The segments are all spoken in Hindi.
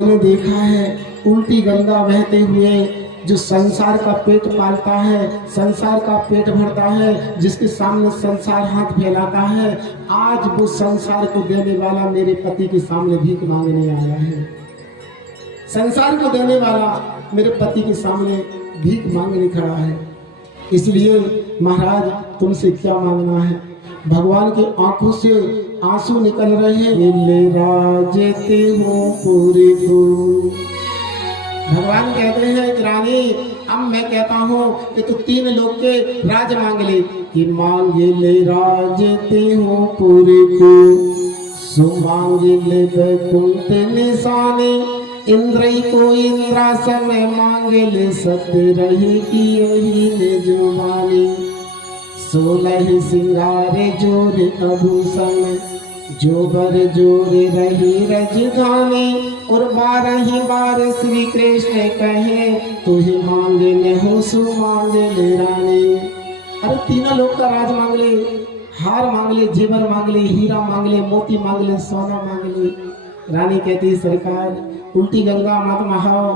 मैंने देखा है उल्टी गंगा बहते हुए जो संसार का पेट पालता है, संसार का पेट भरता है, जिसके सामने संसार हाथ फैलाता है, आज वो संसार को देने वाला मेरे पति के सामने भीख मांगने आया है। संसार को देने वाला मेरे पति के सामने भीख मांगने खड़ा है। इसलिए महाराज तुमसे क्या मांगना है? भगवान की आंखों से आंसू निकल रहे हैं। ले राजते हो पूरे को। भगवान कहते हैं कि रानी अब मैं कहता हूँ कि तू 3 लोग के राज मांग ले। कि मांगे ले राजते हो पूरे को, सो मांगे ले वैकुंठ निशाने, इंद्र को इंद्रासन मांगे ले सत्य रहेगी यही निजवानी। 16 सिंगारे जोरे आभूषण, जोबर जोरे रही रजधानी, और 12 बार श्री कृष्ण कहे तू ही मांगे ने हो सो मांगे ले रानी। अरे 3 लोग का राज मांग ले, हार मांग ले, जेवर मांग ले, हीरा मांग ले, मोती मांग ले, सोना मांग ले। रानी कहती सरकार उल्टी गंगा मत बहाओ।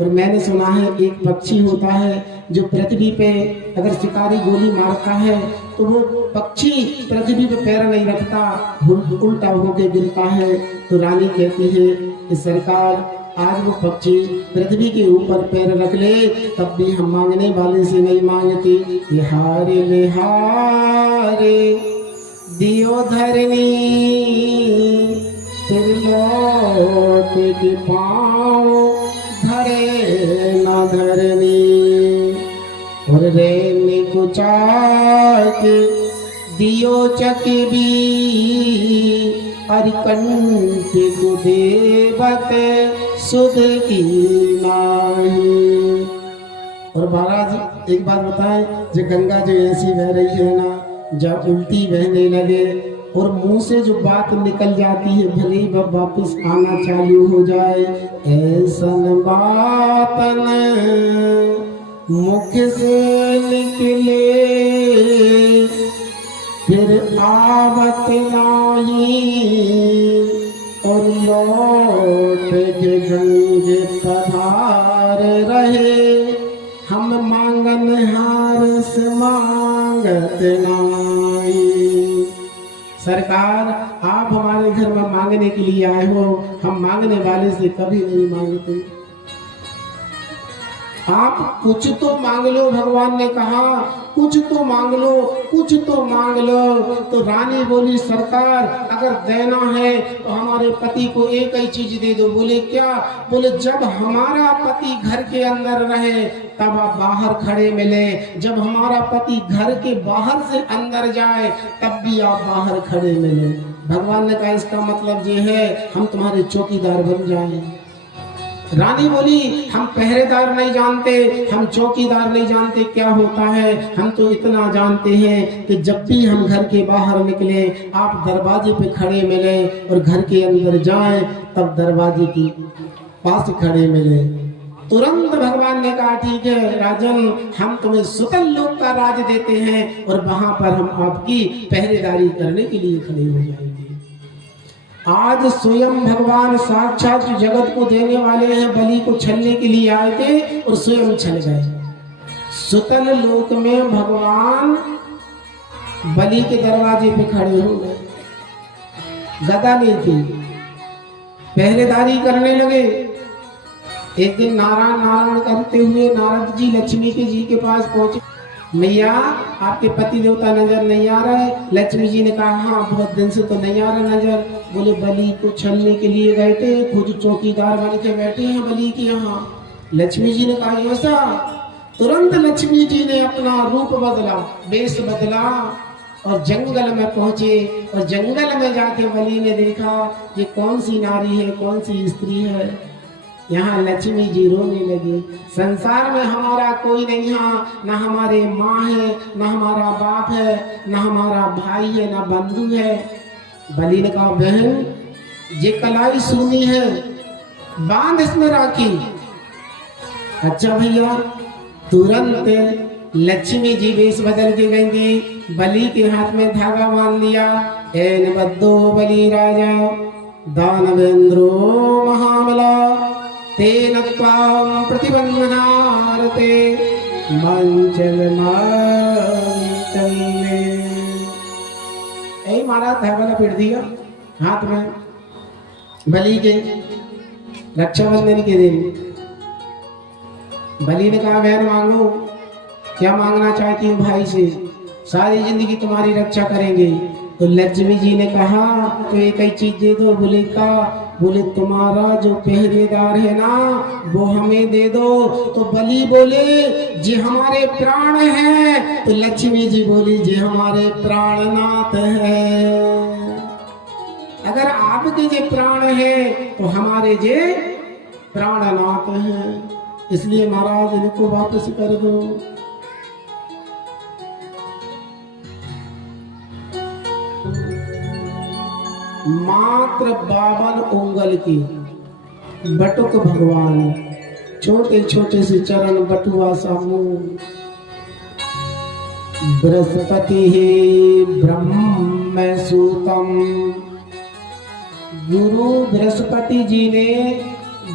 और मैंने सुना है एक पक्षी होता है जो पृथ्वी पे अगर शिकारी गोली मारता है तो वो पक्षी पृथ्वी पे पैर नहीं रखता, उल्टा होके गिरता है। तो रानी कहती है कि सरकार आज वो पक्षी पृथ्वी के ऊपर पैर रख ले तब भी हम मांगने वाले से नहीं मांगते। ये हारे ले हारे दियो धरनी, फिर लौट के पाओ धरे न धरनी। और रेने को के दियो चकबी, अरिकंठ को देवत सुध की नाही। और महाराज एक बात बताएं, जो गंगा जो ऐसी बह रही है ना, जब उल्टी बहने लगे और मुंह से जो बात निकल जाती है भले ही वह वापस आना चालू हो जाए, ऐसन बातन मुख से निकले फिर आवत नाही। और लौट के गंगे पधार रहे, हम मांगन हार से मांगत नाही। सरकार आप हमारे घर में मांगने के लिए आए हो, हम मांगने वाले से कभी नहीं मांगते। आप कुछ तो मांग लो, भगवान ने कहा कुछ तो मांग लो, कुछ तो मांग लो। तो रानी बोली सरकार अगर देना है तो हमारे पति को एक ही चीज दे दो। बोले क्या? बोले जब हमारा पति घर के अंदर रहे तब आप बाहर खड़े मिले, जब हमारा पति घर के बाहर से अंदर जाए तब भी आप बाहर खड़े मिले। भगवान ने कहा इसका मतलब ये है हम तुम्हारे चौकीदार बन जाएं। रानी बोली हम पहरेदार नहीं जानते, हम चौकीदार नहीं जानते क्या होता है, हम तो इतना जानते हैं कि जब भी हम घर के बाहर निकले आप दरवाजे पे खड़े मिले और घर के अंदर जाएं तब दरवाजे के पास खड़े मिले। तुरंत भगवान ने कहा ठीक है राजन, हम तुम्हें सुतल लोक का राज देते हैं और वहां पर हम आपकी पहरेदारी करने के लिए खड़े हो जाएंगे। आज स्वयं भगवान साक्षात जगत को देने वाले हैं बलि को छलने के लिए आए थे और स्वयं छल गए। सुतल लोक में भगवान बलि के दरवाजे पे खड़े हो गए, गदा नहीं थी, पहरेदारी करने लगे। एक दिन नारायण नारायण करते हुए नारद जी लक्ष्मी के जी के पास पहुंचे। मैया आपके पति देवता नजर नहीं आ रहा है? लक्ष्मी जी ने कहा हाँ बहुत दिन से तो नहीं आ रहा नजर। बोले बलि को छलने के लिए गए थे, खुद चौकीदार बन के बैठे हैं बलि के यहाँ। लक्ष्मी जी ने कहा ऐसा? तुरंत लक्ष्मी जी ने अपना रूप बदला, वेश बदला और जंगल में पहुंचे। और जंगल में जाके बलि ने देखा ये कौन सी नारी है, कौन सी स्त्री है। यहाँ लक्ष्मी जी रोने लगी, संसार में हमारा कोई नहीं है, न हमारे माँ है, न हमारा बाप है, न हमारा भाई है, न बंधु है। बलि ने कहा बहन ये कलाई सुनी है, बांध इसमें राखी। अच्छा भैया, तुरंत लक्ष्मी जी वेश बदल के गई थी, बलि के हाथ में धागा बांध दिया। एन बद्धो बलि राजा दानवेंद्रो महाबला तेन त्वां प्रतिबन्धनार्ते मंचलमाचले। यही महाराज धैवला पीट दिया हाथ में बलि के रक्षाबंधन के दिन। बलि ने कहा बहन मांगो, क्या मांगना चाहती हूँ भाई से, सारी जिंदगी तुम्हारी रक्षा करेंगे। तो लक्ष्मी जी ने कहा तो एक ही चीज दे दो। बोले का? बोले तुम्हारा जो पहरेदार है ना वो हमें दे दो। तो बलि बोले जी हमारे प्राण हैं। तो लक्ष्मी जी बोली जी हमारे प्राणनाथ है। अगर आपके जे प्राण है तो हमारे जे प्राणनाथ हैं। इसलिए महाराज इनको वापस कर दो। मात्र 52 उंगल की बटुक भगवान, छोटे छोटे से चरण, बटुआ सा मुंह। बृहस्पति ही ब्रह्म सूतम। गुरु बृहस्पति जी ने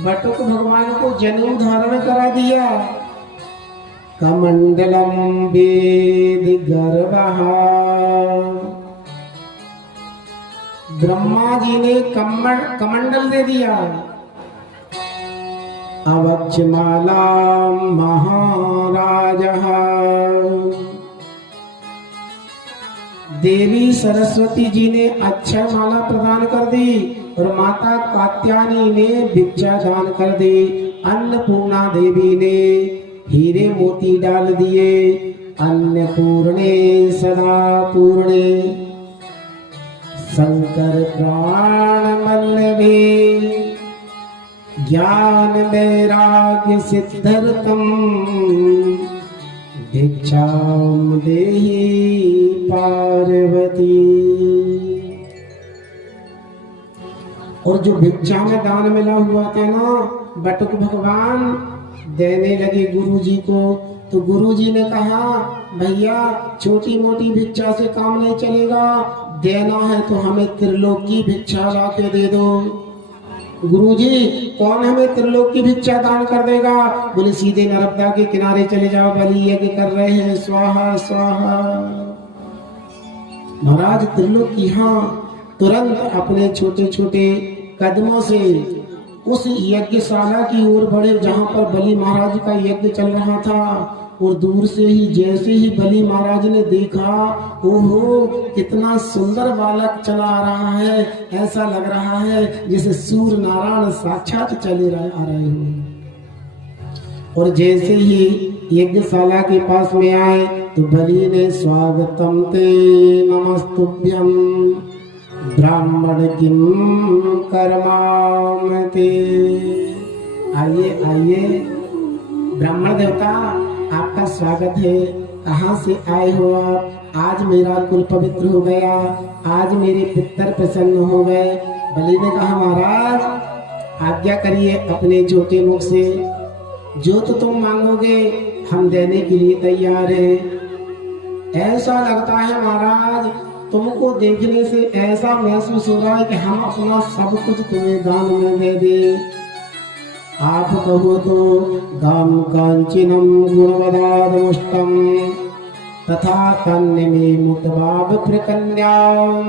बटुक भगवान को जनेऊ धारण करा दिया। कमंडलम वेद गर्भः। ब्रह्मा जी ने कमंडल दे दिया। अवक्षमाला महाराजः। देवी सरस्वती जी ने अक्षय माला प्रदान कर दी और माता कात्यायनी ने भिक्षा दान कर दी। अन्नपूर्णा देवी ने हीरे मोती डाल दिए। अन्नपूर्णे सदा पूर्णे शंकर प्राण वल्लभे। ज्ञान वैराग्य सिद्धर्थम भिक्षाम देहि पार्वती। और जो भिक्षा में दान मिला हुआ था ना बटुक भगवान देने लगे गुरु जी को। तो गुरु जी ने कहा भैया छोटी मोटी भिक्षा से काम नहीं चलेगा, देना है तो हमें त्रिलोक की भिक्षा ला के दे दो। गुरुजी कौन हमें त्रिलोक की भिक्षा दान कर देगा? बोले सीधे नर्मदा के किनारे चले जाओ, बलि यज्ञ कर रहे हैं, स्वाहा स्वाहा। महाराज त्रिलोक यहाँ तुरंत अपने छोटे छोटे कदमों से उस यज्ञशाला की ओर बढ़े जहाँ पर बलि महाराज का यज्ञ चल रहा था। और दूर से ही जैसे ही बलि महाराज ने देखा, ओहो कितना सुंदर बालक चला आ रहा है, ऐसा लग रहा है जैसे सूर्य नारायण साक्षात चले आ रहे हो। और जैसे ही यज्ञशाला के पास में आए तो बलि ने स्वागतम ते नमस्तुभ्यम ब्राह्मण किम कर्माम ते। आइए आइए ब्राह्मण देवता आपका स्वागत है। कहाँ से आए हो आप? आज मेरा कुल पवित्र हो गया, आज मेरे पितर प्रसन्न हो गए। बलि ने कहा महाराज आज्ञा करिए अपने छोटे मुख से, जो तो तुम मांगोगे हम देने के लिए तैयार हैं। ऐसा लगता है महाराज तुमको देखने से ऐसा महसूस हो रहा है कि हम अपना सब कुछ तुम्हें दान में दे दे। आप कहो तो गाम कांचिनम गुणवदादमुष्टम तथा कन्या में मुतबाब प्रकन्याम।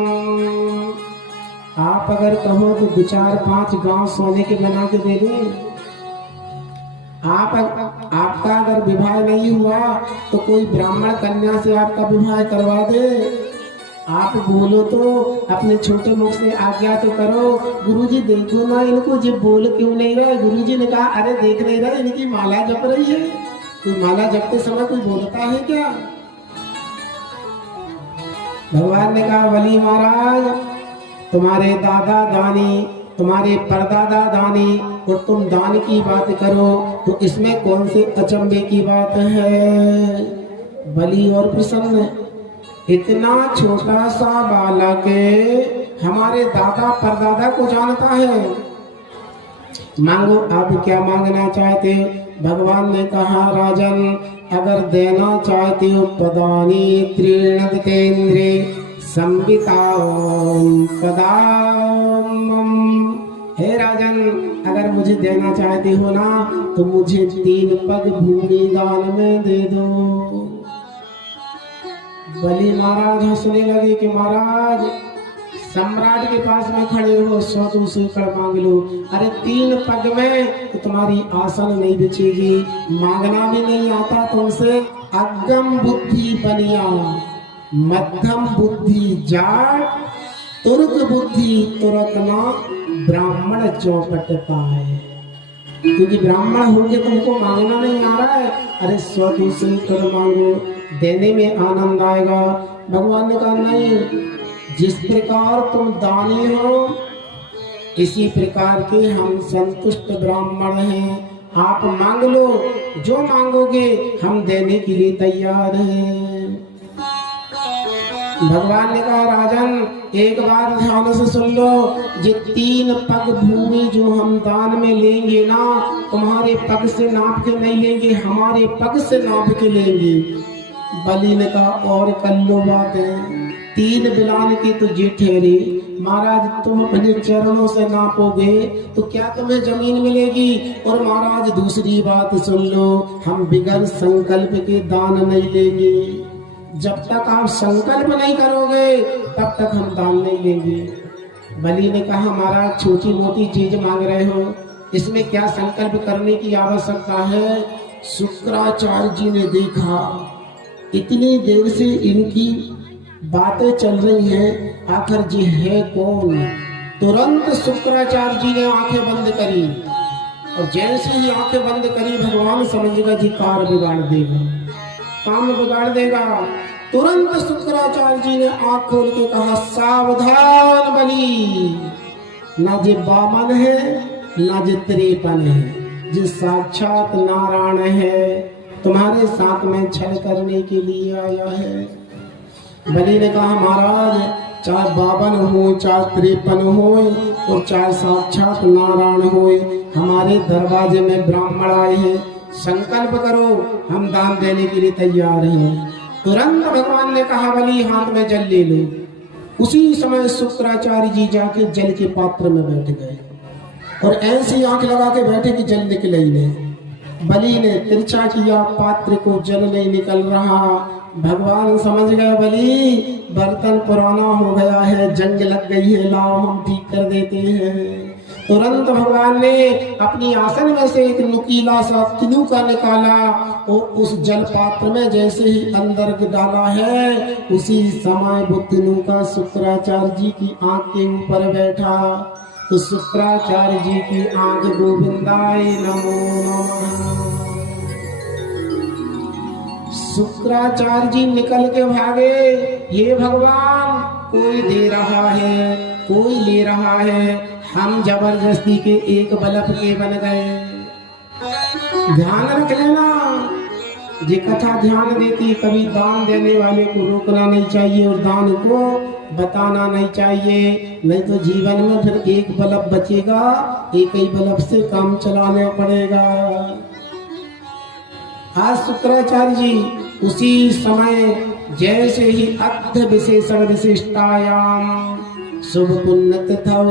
आप अगर कहो तो 2-4-5 गांव सोने के बना के दे दें। आपका अगर विवाह नहीं हुआ तो कोई ब्राह्मण कन्या से आपका विवाह करवा दे। आप बोलो तो अपने छोटे मुख से आज्ञा तो करो। गुरुजी देखो ना इनको, जो बोल क्यों नहीं रहे? गुरुजी ने कहा अरे देख नहीं रहे, इनकी माला जप रही है। कोई माला जपते समय कोई बोलता है क्या? भगवान ने कहा बलि महाराज तुम्हारे दादा दानी, तुम्हारे परदादा दानी, और तुम दान की बात करो तो इसमें कौन से अचंभे की बात है? बलि और प्रसन्न, इतना छोटा सा बालक हमारे दादा परदादा को जानता है। मांगो आप क्या मांगना चाहते? भगवान ने कहा राजन अगर देना चाहते हो पदानी त्रीणतेन्द्रे संविताम पदाम हे राजन, अगर मुझे देना चाहते हो ना तो मुझे 3 पग भूमि दान में दे दो। बलि महाराज हंसने लगे कि महाराज, सम्राट के पास में खड़े हो, 100-200 एकड़ मांग लो। अरे 3 पग में तो तुम्हारी आसन नहीं बिछेगी, मांगना भी नहीं आता तुमसे। अगम बुद्धि बनिया, मध्यम बुद्धि जाट, तुर्क बुद्धि तुरक ना, ब्राह्मण चौपट पाए। क्योंकि ब्राह्मण होके तुमको मांगना नहीं आ रहा है। अरे 100-200 एकड़ मांगो, देने में आनंद आएगा। भगवान ने कहा नहीं, जिस प्रकार तुम दानी हो इसी प्रकार के हम संतुष्ट ब्राह्मण हैं। आप मांग लो, जो मांगोगे हम देने के लिए तैयार हैं। भगवान ने कहा राजन, एक बार ध्यान से सुन लो, ये 3 पग भूमि जो हम दान में लेंगे ना, तुम्हारे पग से नाप के नहीं लेंगे, हमारे पग से नाप के लेंगे। बलि ने कहा और कर लो बातें, 3 बिलान की तो ये ठहरी। महाराज, तुम अपने चरणों से नापोगे तो क्या तुम्हें जमीन मिलेगी? और महाराज दूसरी बात सुन लो, हम बिगड़ संकल्प के दान नहीं लेंगे। जब तक आप संकल्प नहीं करोगे तब तक हम दान नहीं लेंगे। बलि ने कहा महाराज, छोटी मोटी चीज मांग रहे हो, इसमें क्या संकल्प करने की आवश्यकता है? शुक्राचार्य जी ने देखा इतनी देर से इनकी बातें चल रही हैं, आखिर जी है कौन? तुरंत शुक्राचार्य जी ने आंखें बंद करी, और जैसे ही आंखें बंद करी भगवान समझ गए जी कार बिगाड़ देगा, काम बिगाड़ देगा। तुरंत शुक्राचार्य जी ने आंख खोल के कहा सावधान बलि, ना जे बामन है ना जे त्रेपन है, जो साक्षात नारायण है, तुम्हारे साथ में छल करने के लिए आया है। बलि ने कहा महाराज, चाहे 52 हो, चाहे 53 हो, और चाहे साक्षात नारायण हो, हमारे दरवाजे में ब्राह्मण आए हैं, संकल्प करो, हम दान देने के लिए तैयार हैं। तुरंत भगवान ने कहा बलि हाथ में जल ले लो। उसी समय शुक्राचार्य जी जाके जल के पात्र में बैठ गए और ऐसी आंख लगा के बैठे कि जल निकले ही नहीं। बलि ने तिरछा किया, पात्र को जल नहीं निकल रहा। भगवान समझ गए बलि बर्तन पुराना हो गया है, जंग लग गई है, लाओ हम ठीक कर देते हैं। तुरंत भगवान ने अपनी आसन में से एक नुकीला सा तिनका निकाला और उस जल पात्र में जैसे ही अंदर डाला है, उसी समय वो तिनका शुक्राचार्य जी की आंख के ऊपर बैठा। तो शुक्राचार्य जी की आंख गोविंदाय नमो नमः। शुक्राचार्य जी निकल के भागे, हे भगवान, कोई दे रहा है, कोई ले रहा है, हम जबरदस्ती के एक बल्ब के बन गए। ध्यान रख लेना, ये कथा ध्यान देती, कभी दान देने वाले को रोकना नहीं चाहिए और दान को बताना नहीं चाहिए, नहीं तो जीवन में फिर एक बल्ब बचेगा, एक ही बल्ब से काम चलाना पड़ेगा। आज शुक्राचार्य जी उसी समय जैसे ही अद्ध विशेषण विशिष्टायाम शुभ पुण्य तथा